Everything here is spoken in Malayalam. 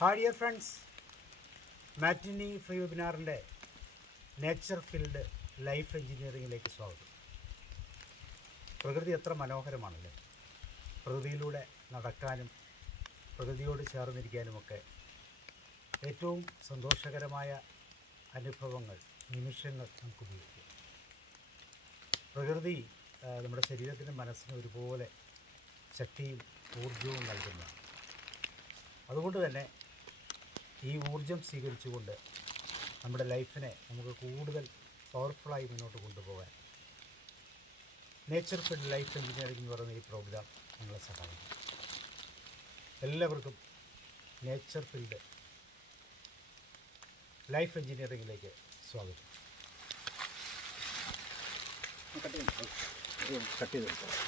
Hi dear friends matinee free വെബിനാറിന്റെ nature field life എഞ്ചിനീയറിങ്ങിലേക്ക് സ്വാഗതം. പ്രകൃതി എത്ര മനോഹരമാണല്ലേ? പ്രകൃതിയിലൂടെ നടക്കാനും പ്രകൃതിയോട് ചേർന്നിരിക്കാനുമൊക്കെ ഏറ്റവും സന്തോഷകരമായ അനുഭവങ്ങൾ നിമിഷങ്ങൾ നമുക്ക് ഉപയോഗിക്കാം. പ്രകൃതി നമ്മുടെ ശരീരത്തിനും മനസ്സിനും ഒരുപോലെ ശക്തിയും ഊർജവും നൽകുന്നതാണ്. അതുകൊണ്ട് തന്നെ ഈ ഊർജം സ്വീകരിച്ചുകൊണ്ട് നമ്മുടെ ലൈഫിനെ നമുക്ക് കൂടുതൽ പവർഫുള്ളായി മുന്നോട്ട് കൊണ്ടുപോകാൻ നേച്ചർ ഫീൽഡ് ലൈഫ് എഞ്ചിനീയറിംഗ് എന്ന് പറയുന്ന ഈ പ്രോഗ്രാം നിങ്ങളെ സഹായിക്കും. എല്ലാവർക്കും നേച്ചർ ഫീൽഡ് ലൈഫ് എഞ്ചിനീയറിംഗിലേക്ക് സ്വാഗതം. കട്ട് ചെയ്ത് കട്ട് ചെയ്ത്.